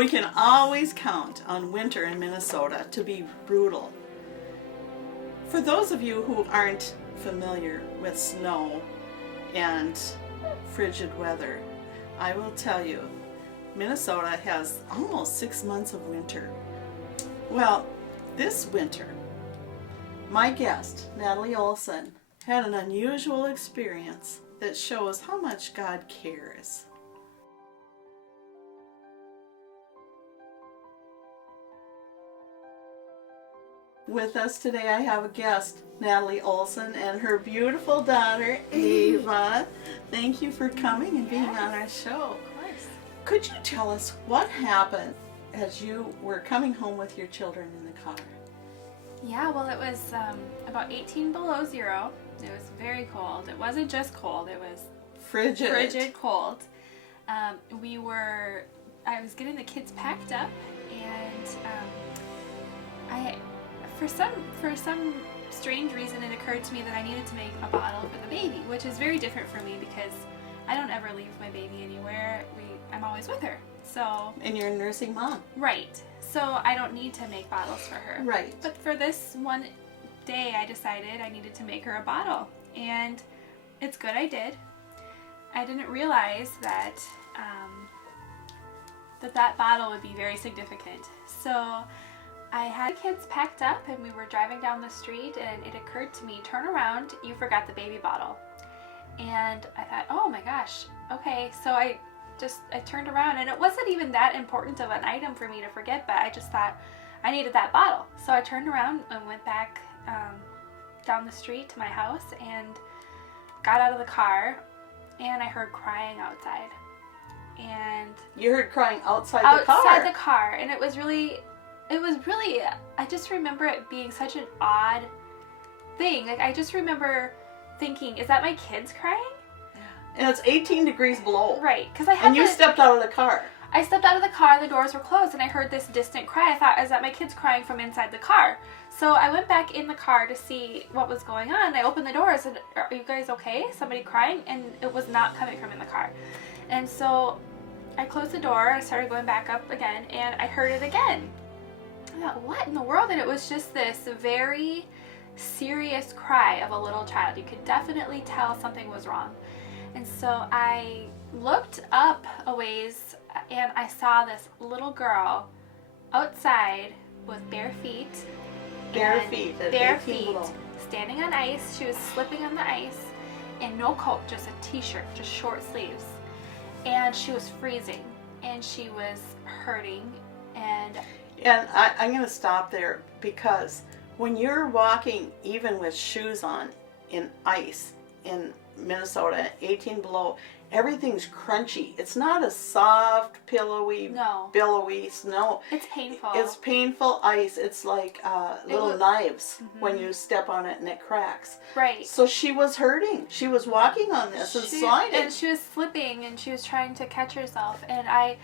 We can always count on winter in Minnesota to be brutal. For those of you who aren't familiar with snow and frigid weather, I will tell you, Minnesota has almost 6 months of winter. Well, this winter, my guest, Natalie Olson, had an unusual experience that shows how much God cares. With us today, I have a guest, Natalie Olson, and her beautiful daughter, Ava. Thank you for coming and being on our show. Of course. Could you tell us what happened as you were coming home with your children in the car? Yeah, well, it was about 18 below zero. It was very cold. It wasn't just cold, it was frigid cold. I was getting the kids packed up, and for some strange reason it occurred to me that I needed to make a bottle for the baby, which is very different for me because I don't ever leave my baby anywhere. I'm always with her. So And you're a nursing mom. right. So I don't need to make bottles for her. Right. But for this one day I decided I needed to make her a bottle, and it's good I did. I didn't realize that that bottle would be very significant. So I had the kids packed up and we were driving down the street, and it occurred to me, turn around, you forgot the baby bottle. And I thought, oh my gosh, okay. So I turned around, and it wasn't even that important of an item for me to forget, but I just thought I needed that bottle. So I turned around and went back down the street to my house and got out of the car, and I heard crying outside. And You heard crying outside the car? Outside the car, and it was really, I just remember it being such an odd thing. Like, I just remember thinking, is that my kids crying? And it's 18 degrees below. Right, because I had And you stepped out of the car. I stepped out of the car, the doors were closed, and I heard this distant cry. I thought, is that my kids crying from inside the car? So I went back in the car to see what was going on. I opened the door, I said, are you guys okay? Somebody crying? And it was not coming from in the car. And so I closed the door, I started going back up again, and I heard it again. I thought, what in the world? And it was just this very serious cry of a little child. You could definitely tell something was wrong. And so I looked up a ways, and I saw this little girl outside with bare feet. Bare feet. At Bare 18 feet. below. Standing on ice. She was slipping on the ice, and no coat, just a t-shirt, just short sleeves. And she was freezing, and she was hurting. And I'm going to stop there, because when you're walking, even with shoes on, in ice in Minnesota, 18 below, everything's crunchy. It's not a soft, pillowy, no, billowy snow. it's painful. It's painful ice. It's like little knives Mhm. when you step on it and it cracks. right. So she was hurting. She was walking on this and sliding. And she was slipping, and she was trying to catch herself. And I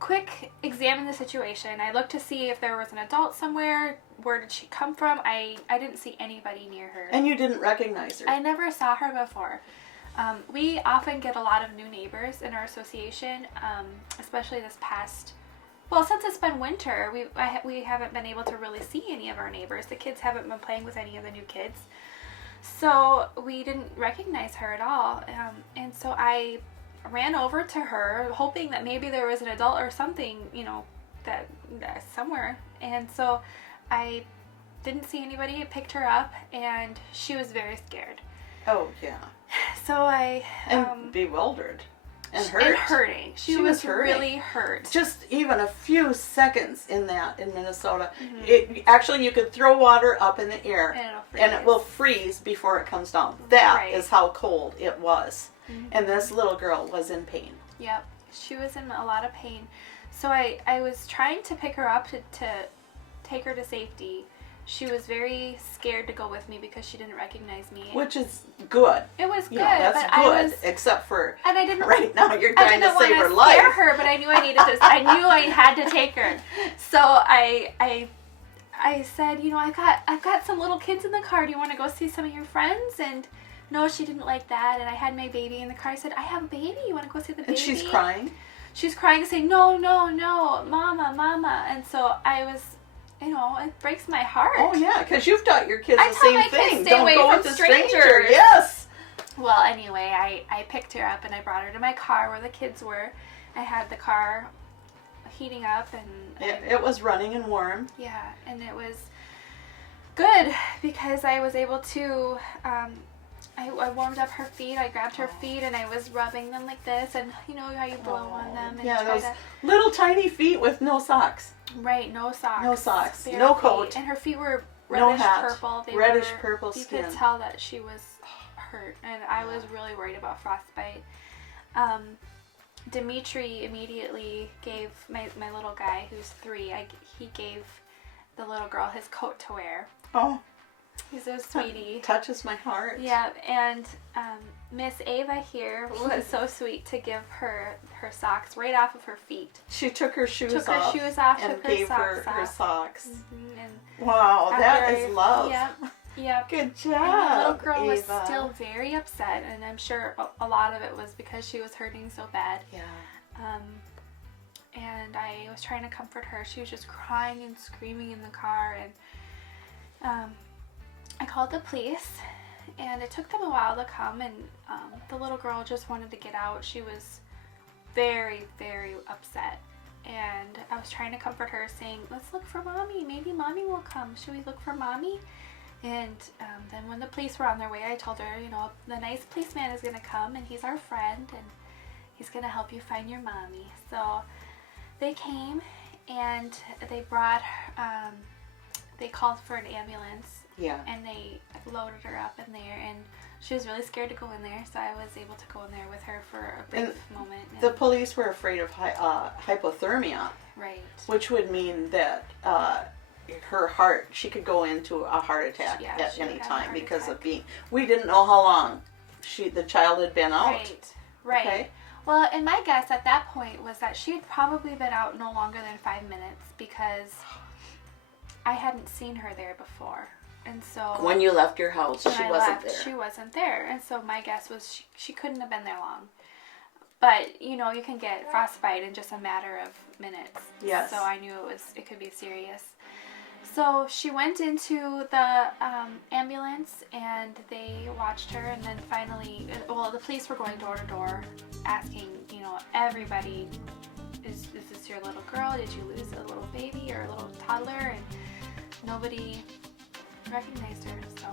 quick examined the situation. I looked to see if there was an adult somewhere. Where did she come from? I didn't see anybody near her. And you didn't recognize her. I never saw her before. We often get a lot of new neighbors in our association, especially this past, well, since it's been winter, we haven't been able to really see any of our neighbors. The kids haven't been playing with any of the new kids. So we didn't recognize her at all. And so I ran over to her, hoping that maybe there was an adult or something, that somewhere. And so I didn't see anybody. I picked her up, and she was very scared. Oh, yeah. So And bewildered. And hurt. And hurting. She was hurting. really hurt. Just even a few seconds in Minnesota. Actually, you could throw water up in the air, And it'll freeze. and it will freeze before it comes down. That is Right. how cold it was. And this little girl was in pain. Yep. She was in a lot of pain. So I was trying to pick her up to take her to safety. She was very scared to go with me because she didn't recognize me. Which is good. It was good, That's but good, except for and I didn't. right now you're I trying to didn't save want her to life. scare her, but I knew I needed to. I knew I had to take her. So I said, I've got some little kids in the car. Do you want to go see some of your friends? And no, she didn't like that. And I had my baby in the car. I said, I have a baby. You want to go see the baby? And she's crying. she's crying, saying, no, no, no, mama, mama. And so I was, it breaks my heart. Oh, yeah, because you've taught your kids I the tell same my kids, thing. stay Don't away go from with a stranger. strangers. Yes. Well, anyway, I picked her up and I brought her to my car where the kids were. I had the car heating up and It was running and warm. yeah, and it was good because I was able to I warmed up her feet. I grabbed her feet and I was rubbing them like this, and you know how you blow on them and Yeah, try those to little tiny feet with no socks. right, no socks. No socks. Bare No feet. coat. And her feet were No reddish hat. purple. They Reddish were, purple you skin. could tell that she was hurt, and I was really worried about frostbite. Dimitri immediately gave my little guy, who's 3, he gave the little girl his coat to wear. Oh, He's a sweetie. touches my heart. Yeah, and Miss Ava here was so sweet to give her socks right off of her feet. She took her shoes Took off. her shoes off, and took her gave socks her her off. socks. And Wow, that after is love. Yep, yep. Good job, And the little girl was Ava. still very upset, and I'm sure a lot of it was because she was hurting so bad. Yeah. And I was trying to comfort her. She was just crying and screaming in the car, and I called the police, and it took them a while to come, and the little girl just wanted to get out. She was very, very upset, and I was trying to comfort her, saying, let's look for mommy. Maybe mommy will come. Should we look for mommy? And then when the police were on their way, I told her, the nice policeman is going to come, and he's our friend, and he's going to help you find your mommy. So they came, and they brought, they called for an ambulance. Yeah. And they loaded her up in there, and she was really scared to go in there, so I was able to go in there with her for a brief moment. And The police were afraid of hypothermia, right. which would mean that her heart, she could go into a heart attack Yeah, at she any would have a time heart because attack. of being. We didn't know how long the child had been out. Right. Okay. Well, and my guess at that point was that she had probably been out no longer than 5 minutes because I hadn't seen her there before. And so When you left your house, when she I wasn't left, there. She wasn't there. And so my guess was she couldn't have been there long. But, you can get frostbite in just a matter of minutes. Yes. So I knew it could be serious. So she went into the ambulance, and they watched her, and then finally, the police were going door to door asking, everybody, is this your little girl? Did you lose a little baby or a little toddler? And nobody recognized her, so.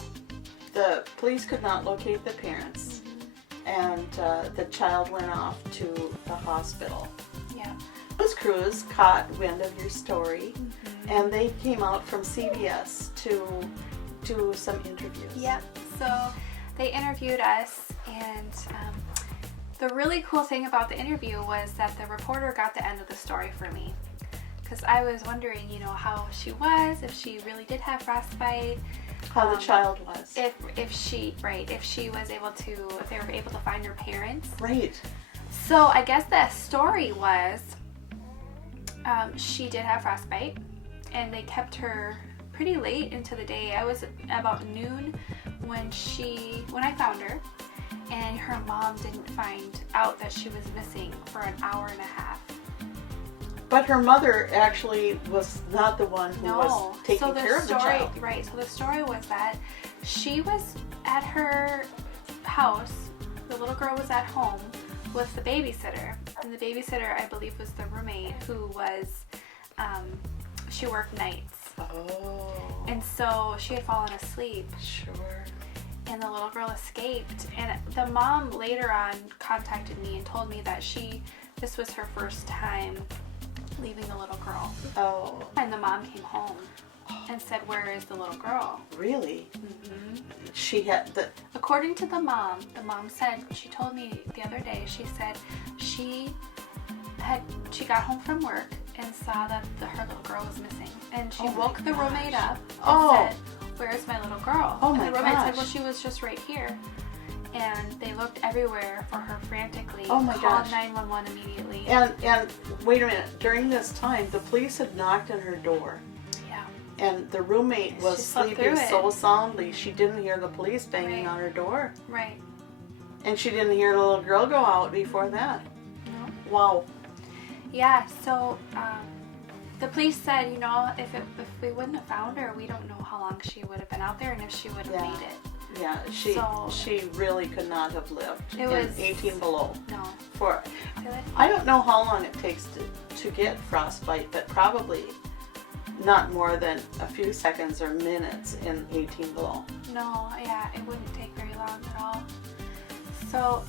The police could not locate the parents, and the child went off to the hospital. Yeah. News crews caught wind of your story, and they came out from CBS to do some interviews. Yep. So they interviewed us, and the really cool thing about the interview was that the reporter got the end of the story for me. Because I was wondering, how she was, if she really did have frostbite. How the child was. If she was able to, if they were able to find her parents. Right. So I guess the story was, she did have frostbite, and they kept her pretty late into the day. I was about noon when I found her, and her mom didn't find out that she was missing for an hour and a half. But her mother actually was not the one who was taking care of the child. Right, so the story was that she was at her house, the little girl was at home with the babysitter, and the babysitter, I believe, was the roommate who was, she worked nights. Oh. And so she had fallen asleep. Sure. And the little girl escaped. And the mom later on contacted me and told me that this was her first time leaving the little girl. Oh. And the mom came home and said, where is the little girl? Really? Mm-hmm. She had the... According to the mom said, she told me the other day, she said she got home from work and saw that her little girl was missing. And she woke the roommate up and said, where's my little girl? Oh my And the roommate said, gosh. well, she was just right here. And they looked everywhere for her frantically. Oh my Called gosh. 911 immediately. And wait a minute. During this time, the police had knocked on her door. Yeah. And the roommate She was slept sleeping through it. so soundly, she didn't hear the police banging Right. on her door. Right. And she didn't hear the little girl go out before that. No. Wow. Yeah, so the police said, if we wouldn't have found her, we don't know how long she would have been out there and if she would have Yeah. made it. Yeah, she really could not have lived It in was 18 below. No. For Really? I don't know how long it takes to get frostbite, but probably not more than a few seconds or minutes in 18 below. No, yeah, it wouldn't take very long at all. So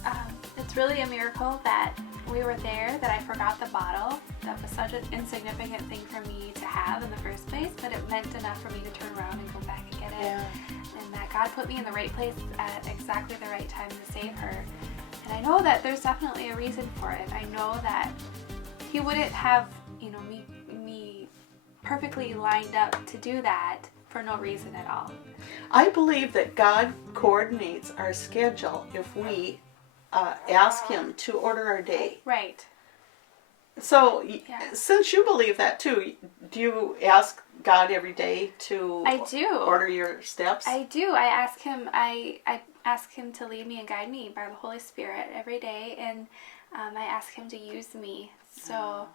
it's really a miracle that we were there, that I forgot the bottle. That was such an insignificant thing for me to have in the first place, but it meant enough for me to turn around and go back and get it. Yeah. And that God put me in the right place at exactly the right time to save her. And I know that there's definitely a reason for it. I know that He wouldn't have, me perfectly lined up to do that for no reason at all. I believe that God coordinates our schedule if we ask Him to order our day. Right. So, Yeah. since you believe that too, do you ask God every day to I do. order your steps? I do. I ask Him. I ask Him to lead me and guide me by the Holy Spirit every day, and I ask Him to use me. So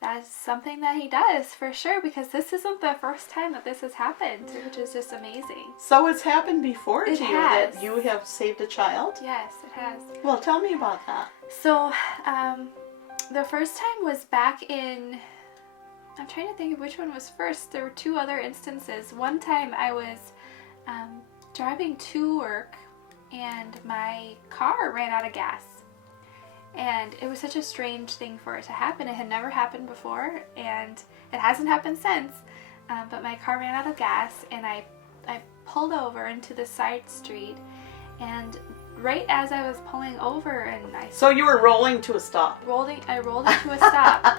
that's something that He does for sure, because this isn't the first time that this has happened, which is just amazing. So it's happened before It to you has. that you have saved a child? Yes, it has. Well, tell me about that. So the first time was back in, I'm trying to think of which one was first. There were two other instances. One time I was driving to work and my car ran out of gas. And it was such a strange thing for it to happen. It had never happened before, and it hasn't happened since. But my car ran out of gas, and I pulled over into the side street, and right as I was pulling over, and So you were rolling to a stop. I rolled into a stop.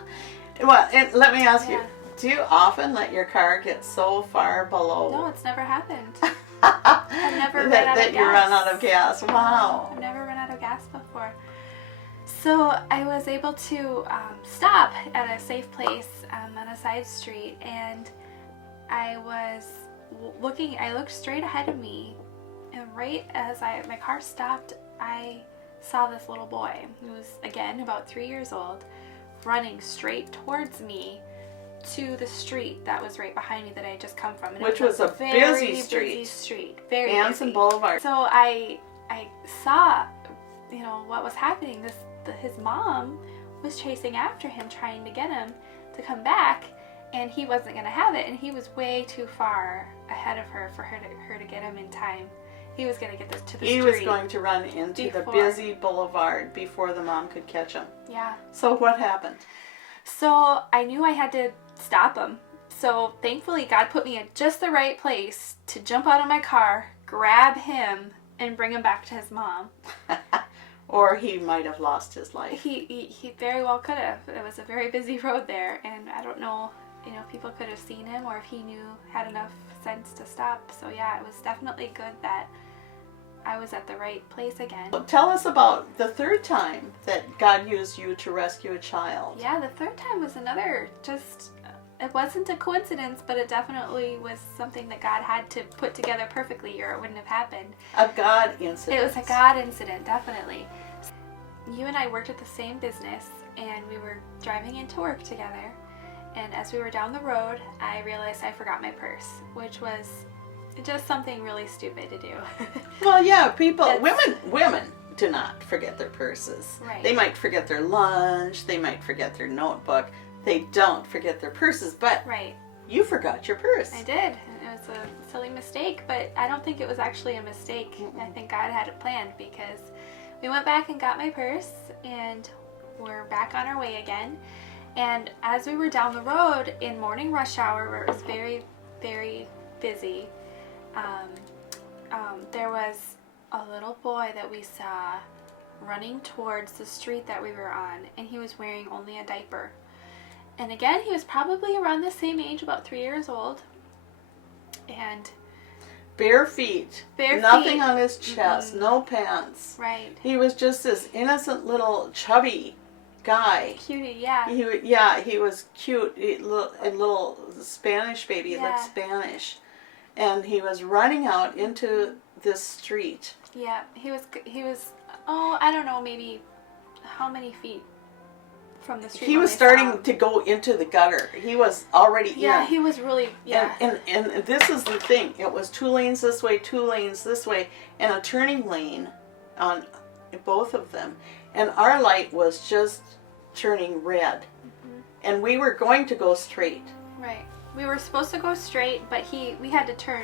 Well, and let me ask you, Yeah. do you often let your car get so far below No, it's never happened. I've never run out of that you run out of gas? Wow. I've never run out of gas before. So I was able to stop at a safe place on a side street, and I was looking. I looked straight ahead of me, and right as my car stopped, I saw this little boy who was, again, about 3 years old, running straight towards me to the street that was right behind me that I had just come from. And Which it was a very busy street. busy street. Very Anson busy. Boulevard. So I saw, what was happening. His mom was chasing after him, trying to get him to come back, and he wasn't going to have it, and he was way too far ahead of her for her to get him in time. He was going to get this to the street. He was going to run into the before. busy boulevard before the mom could catch him. Yeah. So what happened? So I knew I had to stop him. So thankfully God put me at just the right place to jump out of my car, grab him, and bring him back to his mom. Or he might have lost his life. He very well could have. It was a very busy road there, and I don't know, if people could have seen him or if he had enough sense to stop. So yeah, it was definitely good that I was at the right place again. Tell us about the third time that God used you to rescue a child. Yeah, the third time was another it wasn't a coincidence, but it definitely was something that God had to put together perfectly or it wouldn't have happened. A God incident. It was a God incident, definitely. You and I worked at the same business, and we were driving into work together, and as we were down the road, I realized I forgot my purse, which was just something really stupid to do. Well, yeah, women do not forget their purses. Right. They might forget their lunch, they might forget their notebook. They don't forget their purses, but Right. you forgot your purse. I did. It was a silly mistake, but I don't think it was actually a mistake. I think God had it planned, because we went back and got my purse, and we're back on our way again. And as we were down the road in morning rush hour, where it was very, very busy, there was a little boy that we saw running towards the street that we were on, and he was wearing only a diaper. And again, he was probably around the same age, about 3 years old. And Bare feet. Bare Nothing feet. on his chest. No pants. right, He was just this innocent little chubby guy. cutie, yeah. He was cute. A little Spanish baby. He looked Yeah. Spanish. And he was running out into this street. Yeah, he was, I don't know, maybe how many feet? from the street. He when was they starting saw him. to go into the gutter. He was already Yeah, in. he was really, yeah. And this is the thing. It was 2 lanes this way, 2 lanes this way, and a turning lane on both of them. And our light was just turning red. Mm-hmm. And we were going to go straight. Right. We were supposed to go straight, but we had to turn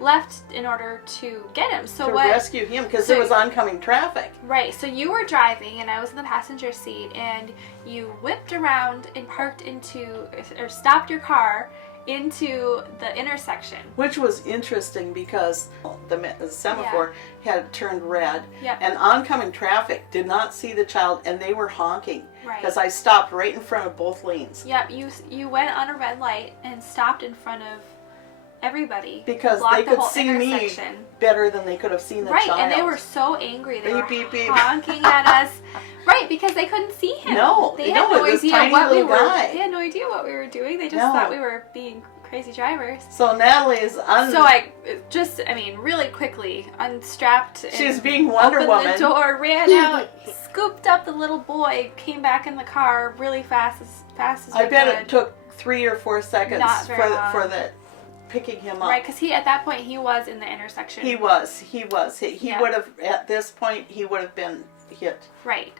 left in order to get him. So to what? rescue him because there was oncoming traffic. Right. So you were driving, and I was in the passenger seat, and you whipped around and parked into, or stopped your car into the intersection. Which was interesting because the semaphore had turned red, Yep. and oncoming traffic did not see the child, and they were honking Right. because I stopped right in front of both lanes. Yep. You went on a red light and stopped in front of everybody Because blocked they the could whole see me intersection. better than they could have seen the Right, child. and they were so angry. They Beep, were beep, beep. honking at us. Right, because they couldn't see him. No, they they had know, no this idea tiny what we little were. guy. They had no idea what we were doing. They just No. thought we were being crazy drivers. So Natalie is So I really quickly unstrapped. And she's being Wonder opened Woman. the door, ran out, scooped up the little boy, came back in the car really fast as I we bet could. it took 3 or 4 seconds Not very long. for the picking him up. Right, because at that point he was in the intersection. He was. He Yeah. would have, at this point, he would have been hit. Right.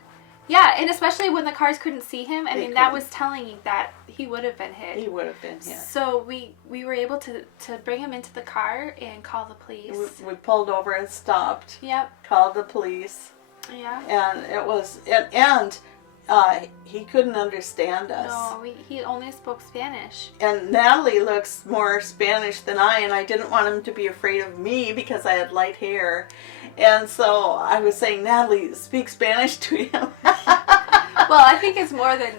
Yeah, and especially when the cars couldn't see him. I They mean, that couldn't. was telling you that he would have been hit. He would have been hit. So we were able to bring him into the car and call the police. We pulled over and stopped, Yep. called the police, Yeah. and it was, he couldn't understand us. No, he only spoke Spanish. And Natalie looks more Spanish than I, and I didn't want him to be afraid of me because I had light hair. And so I was saying, Natalie, speak Spanish to him. Well, I think it's more than,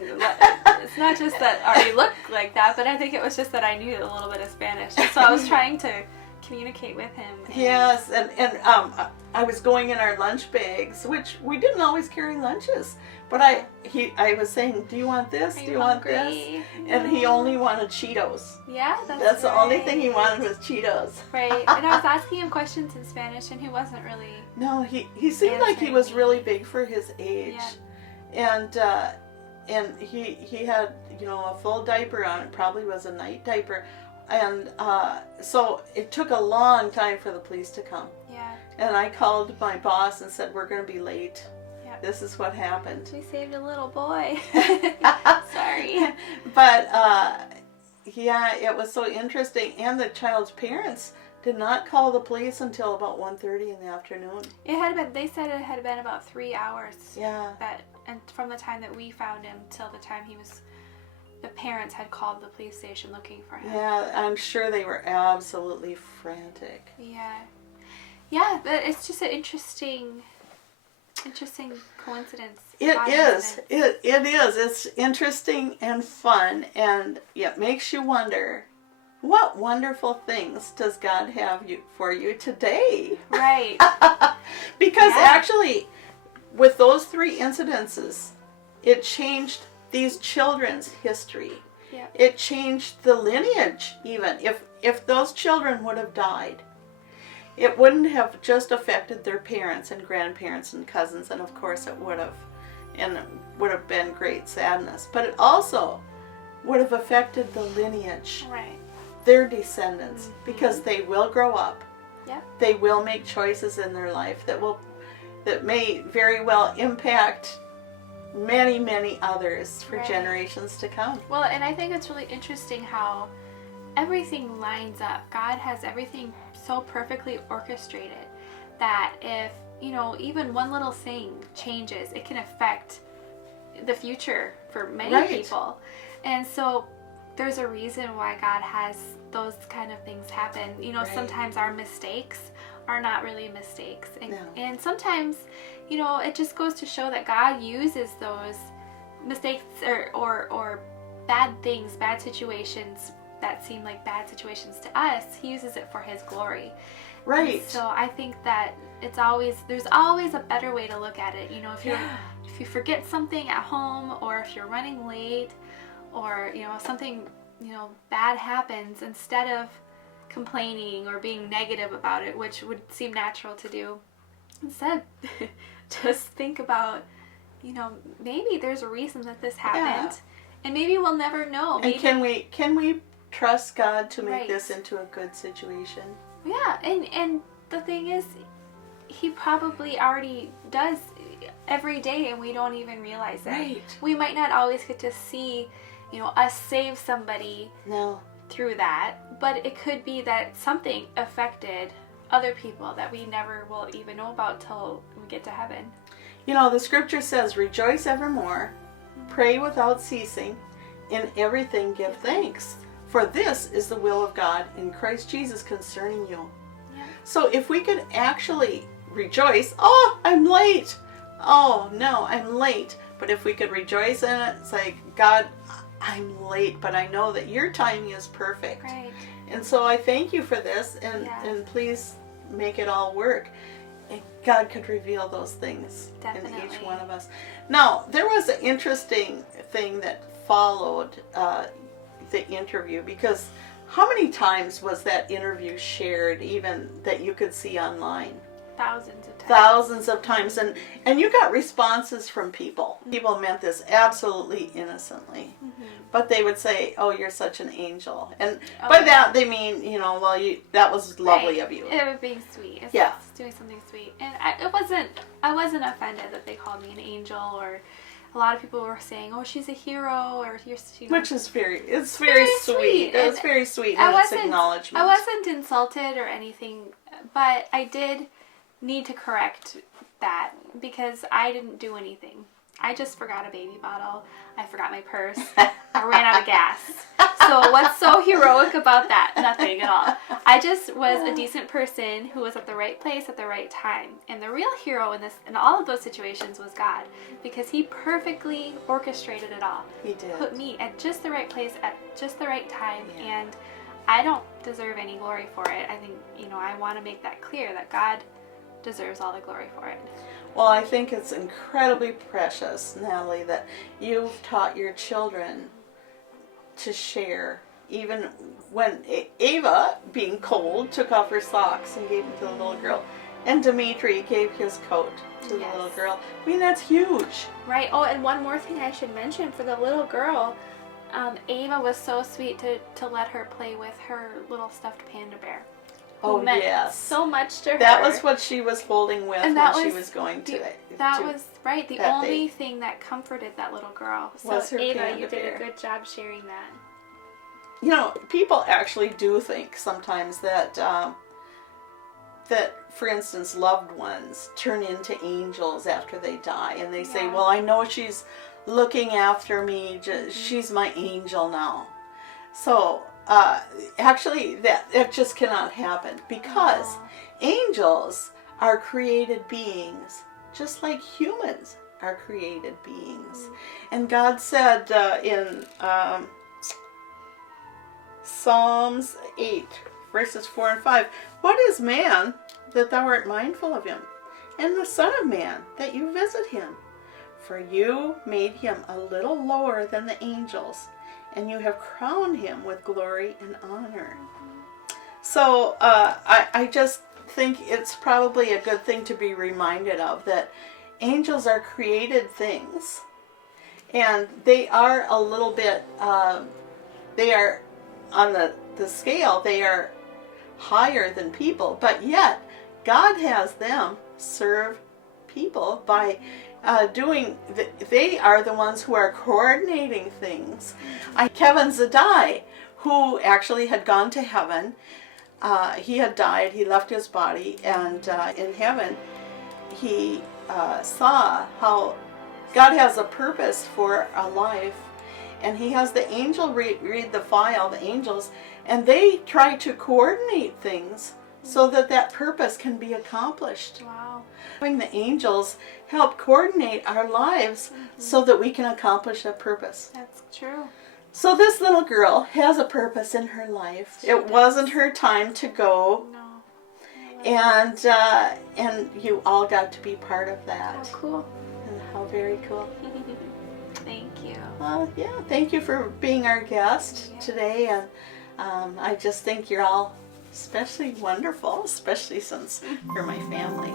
it's not just that Ari looked like that, but I think it was just that I knew a little bit of Spanish. So I was trying to communicate with him. Yes, and I was going in our lunch bags, which we didn't always carry lunches. But I was saying, do you want this? Are Do you want this? hungry? And he only wanted Cheetos. Yeah, That's the only thing he right. wanted was Cheetos. Right, and I was asking him questions in Spanish, and he wasn't really. No, he seemed like he was really big for his age. Yeah. And he had, a full diaper on. It probably was a night diaper. And so it took a long time for the police to come. Yeah. And I called my boss and said, we're going to be late. Yeah. This is what happened. We saved a little boy. Sorry. But yeah, it was so interesting. And the child's parents did not call the police until about 1:30 in the afternoon. It had been. They said it had been about 3 hours. Yeah. And from the time that we found him till the time the parents had called the police station looking for him. Yeah, I'm sure they were absolutely frantic. Yeah. Yeah, but it's just an interesting coincidence. It odd is. coincidence. It is. It's interesting and fun, and it makes you wonder, what wonderful things does God have for you today? Right. Because Yeah. actually, with those 3 incidences, it changed these children's history. Yeah. It changed the lineage even. If those children would have died, it wouldn't have just affected their parents and grandparents and cousins, and of course it would have been great sadness, but it also would have affected the lineage, Right. their descendants, Mm-hmm. because they will grow up. Yeah. They will make choices in their life that may very well impact many, many others for Right. generations to come. Well, and I think it's really interesting how everything lines up. God has everything so perfectly orchestrated that if, even one little thing changes, it can affect the future for many Right. people. And so there's a reason why God has those kind of things happen. Right. Sometimes our mistakes are not really mistakes. And, No. and sometimes, it just goes to show that God uses those mistakes or bad things, bad situations that seem like bad situations to us. He uses it for His glory. Right. And so I think that there's always a better way to look at it. If you forget something at home, or if you're running late, or something bad happens, instead of complaining or being negative about it, which would seem natural to do, instead just think about maybe there's a reason that this happened. And maybe we'll never know. And maybe, can we trust God to make Right. this into a good situation? Yeah, and the thing is, he probably already does every day and we don't even realize it. Right. We might not always get to see, us save somebody No. through that, but it could be that something affected other people that we never will even know about till we get to heaven. The scripture says, rejoice evermore, pray without ceasing, in everything give thanks. For this is the will of God in Christ Jesus concerning you. Yeah. So if we could actually rejoice, oh, I'm late. Oh, no, I'm late. But if we could rejoice in it, it's like, God, I'm late, but I know that your timing is perfect. Right. And so I thank you for this, and please make it all work. And God could reveal those things in each one of us. Now, there was an interesting thing that followed the interview, because how many times was that interview shared, even that you could see online? Thousands of times. Thousands of times. And you got responses from people. People meant this absolutely innocently. Mm-hmm. But they would say, oh, you're such an angel. And by that they mean, that was lovely of you. It was being sweet. It's doing something sweet. And I wasn't offended that they called me an angel, or a lot of people were saying, oh, she's a hero, or which is very sweet. It was very sweet in its acknowledgement. I wasn't insulted or anything, but I did need to correct that because I didn't do anything. I just forgot a baby bottle. I forgot my purse. I ran out of gas. So what's so heroic about that? Nothing at all. I just was a decent person who was at the right place at the right time. And the real hero in all of those situations was God, because he perfectly orchestrated it all. He did. Put me at just the right place at just the right time. Yeah. And I don't deserve any glory for it. I think, I want to make that clear, that God deserves all the glory for it. Well, I think it's incredibly precious, Natalie, that you've taught your children to share. Even when Ava, being cold, took off her socks and gave them to the little girl, and Dimitri gave his coat to the little girl. I mean, that's huge. Right. Oh, and one more thing I should mention for the little girl, Ava was so sweet to let her play with her little stuffed panda bear. Oh, meant yes. so much to her. That was what she was holding with when she was going to That was right. The only thing that comforted that little girl. So was her Ava, panda you did bear. a good job sharing that. People actually do think sometimes that, for instance, loved ones turn into angels after they die. And they say, well, I know she's looking after me. She's my angel now. So, actually, that just cannot happen, because angels are created beings, just like humans are created beings. And God said in Psalms 8, verses 4 and 5, what is man that thou art mindful of him, and the Son of Man that you visit him? For you made him a little lower than the angels, and you have crowned him with glory and honor. So I just think it's probably a good thing to be reminded of, that angels are created things, and they are a little bit, they are on the scale, they are higher than people, but yet God has them serve people by they are the ones who are coordinating things. Kevin Zadai, who actually had gone to heaven, he had died, he left his body, and in heaven he saw how God has a purpose for a life, and he has the angel read the file, the angels, and they try to coordinate things so that purpose can be accomplished. Wow. Having the angels help coordinate our lives so that we can accomplish a purpose. That's true. So this little girl has a purpose in her life. It wasn't her time to go. No. And you all got to be part of that. How cool. And how very cool. Thank you. Well, yeah, thank you for being our guest today. And I just think you're all especially wonderful, especially since you're my family.